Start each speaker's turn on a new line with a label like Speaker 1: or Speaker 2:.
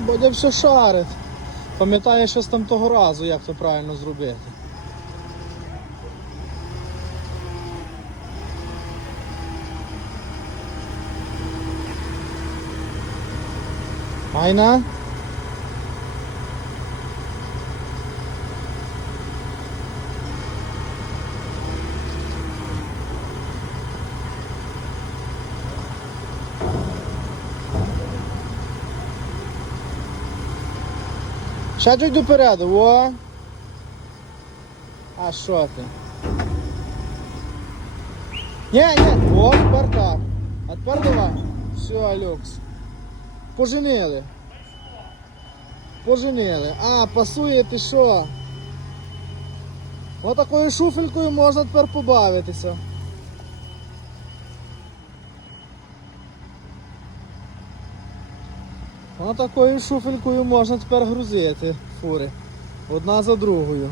Speaker 1: Бодя все шарить. Пам'ятаєш щось там того разу, як це правильно зробити. Айна? Ще чуть допереду, о. А що ти? Ні, ні, о, тепер так. А тепер давай. Все, люкс. Поженили. Поженили. А, пасує ти що? Отакою шуфелькою можна тепер побавитися. Отакою шуфелькою можна тепер грузити фури. Одна за другою.